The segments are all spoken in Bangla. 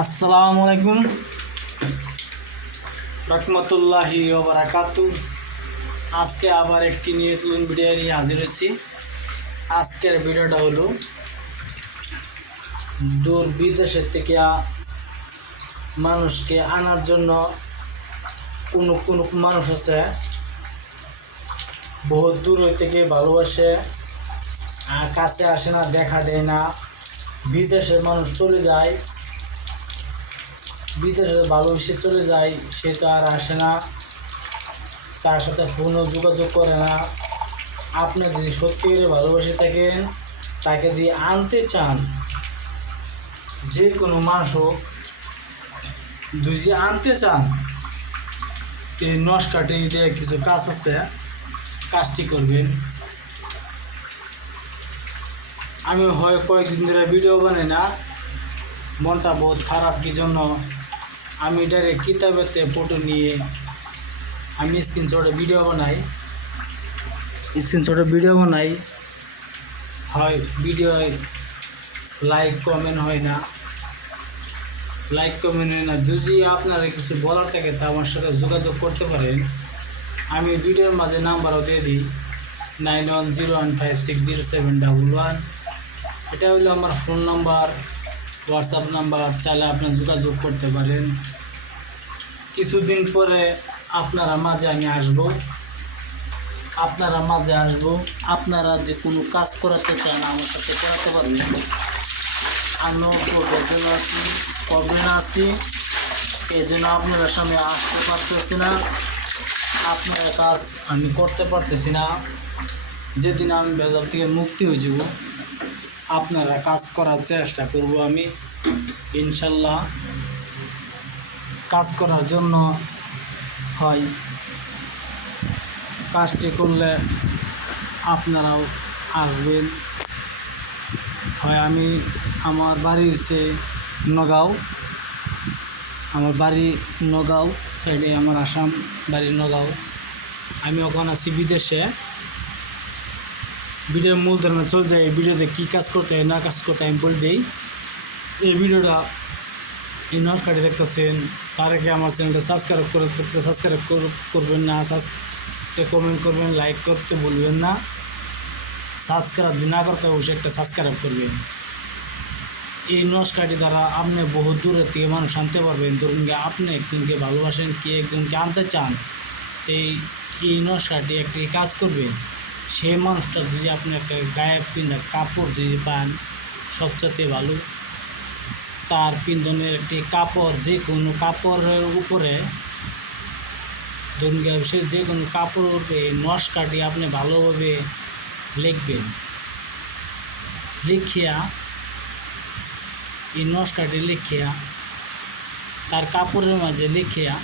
আসসালামু আলাইকুম রহমতুল্লাহি বারাকাতু আজকে আবার একটি নতুন ভিডিও নিয়ে হাজির হয়েছি। আজকের ভিডিওটা হলো দূর বিদেশের থেকে মানুষকে আনার জন্য কোনো কোনো মানুষ আছে, বহুত দূর থেকে ভালোবাসে কাছে আসে না, দেখা দেয় না, বিদেশের মানুষ চলে যায় বিদেশে ভালোবেসে চলে যায়, সে তো আর আসে না। তার সাথে ফোনও যোগাযোগ করে না। আপনি যদি সত্যি করে ভালোবেসে থাকেন, তাকে যদি আনতে চান, যে কোনো মানুষ হোক, যদি আনতে চান এই নস কাটে দিয়ে কিছু কাজ আছে, কাজটি করবেন। আমি হয় কয়েকদিন ধরে ভিডিও বানাই না। মনটা বহুত খারাপ, কি জন্য? আমি ডাইরেক্ট কিতাবেতে ফটো নিয়ে আমি স্ক্রিনশটে ভিডিও বানাই। স্ক্রিনশটে ভিডিও বানাই। হয় ভিডিও লাইক কমেন্ট হয় না। লাইক কমেন্ট হয় না। যদি আপনারা কিছু বলার থাকে, তা আমার সাথে যোগাযোগ করতে পারেন। আমি ভিডিওর মাঝে নাম্বারও দিয়ে দিই। Nine one zero one five six zero seven double one এটা হলো আমার ফোন নাম্বার হোয়াটসঅ্যাপ নাম্বার চাইলে আপনার যোগাযোগ করতে পারেন। কিছুদিন পরে আপনারা মাঝে আমি আসব। আপনারা মাঝে আসব। আপনারা যে কোনো কাজ করাতে চান, আমার সাথে করাতে পারবেন। আমিও প্রফেশন আছি প্রবলেম আছি এই জন্য আপনারা সামনে আসতে পারতেছি না। আপনার কাজ আমি করতে পারতেছি না। যেদিন আমি বেজাল থেকে মুক্তি হয়ে যাব, আপনারা কাজ করার চেষ্টা করব আমি, ইনশাল্লাহ। কাজ করার জন্য হয়। কাজটি করলে আপনারাও আসবেন। হয় আমি আমার বাড়ি হচ্ছে নগাঁও। আমার বাড়ি নগাঁও, সাইডে আমার আসাম, বাড়ি নগাঁও। আমি ওখানে আছি বিদেশে। ভিডিওর মূল ধর্মে চলে যায় এই ভিডিওতে কী কাজ করতে হয়, না কাজ করতে আমি বলে দিই। এই ভিডিওটা এই কাটি দেখতেছেন তার আগে আমার চ্যানেলটা সাবস্ক্রাইব করে সাবস্ক্রাইব করবেন না কমেন্ট করবেন লাইক করতে ভুলবেন না। সাবস্ক্রাইব না করতে অবশ্যই একটা সাবস্ক্রাইব করবেন। এই নমস্কারটি দ্বারা আপনি বহু দূরের থেকে মানুষ আনতে পারবেন। ধরুন গিয়ে আপনি একজনকে ভালোবাসেন, কি একজনকে আনতে চান, এই এই নমস্কারটি একটি কাজ করবেন সেই মানুষটা যদি আপনি একটা গায়ে পিন্ধা কাপড় যদি পান সবচেয়ে ভালো। তার পিন্ধনের একটি কাপড়, যে কোনো কাপড়ের উপরে গিয়ে সে যে কোনো কাপড়ের উপরে নস্কাটি আপনি ভালোভাবে লিখবেন। লিখিয়া, এই নস্কাটি লিখিয়া, তার কাপড়ের মাঝে লিখিয়া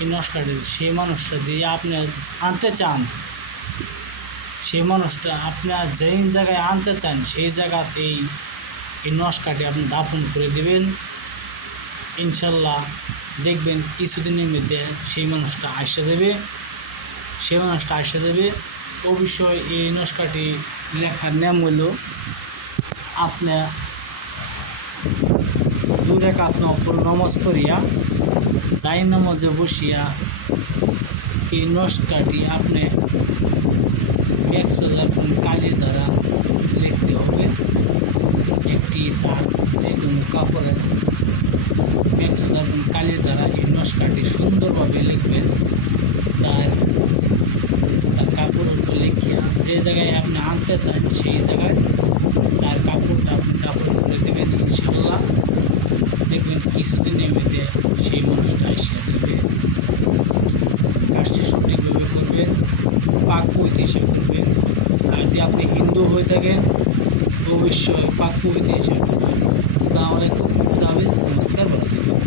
এই নস্কাটি সেই মানুষটা দিয়ে আপনি আনতে চান। সেই মানুষটা আপনার যেই জায়গায় আনতে চান, সেই জায়গাতেই এই নস্কাটি আপনি দাফন করে দেবেন। ইনশাল্লাহ দেখবেন কিছুদিনের মধ্যে সেই মানুষটা আসে যাবে। সেই মানুষটা আসে যাবে। অবশ্যই এই নস্কাটি লেখার নাম হল আপনার দুই রেখাত নমজ পড়িয়া, যাই নমজে বসিয়া এই নস্কাটি আপনি একশো কালির দ্বারা লিখতে হবে। কাপড়ের একশো দর্পণ কালির দ্বারা এই নস্কাটি সুন্দরভাবে লিখবেন। তার তার কাপড়ের উপর লিখিয়া যে জায়গায় আপনি আনতে চান, সেই জায়গায় তার কাপড়টা আপনি কাপড় করে দেবেন ইনশাল্লাহ দেখবেন কিছুদিনের মধ্যে সেই মানুষটা এসে যাবে কাজটি সঠিকভাবে করবেন, পাক পৈতে করবেন। আর যদি আপনি হিন্দু হয়ে থাকেন অবশ্যই পাক এসে করবেন আসসালামু আলাইকুম। খুদা হাফিজ। নমস্কার ভালো থাকবেন।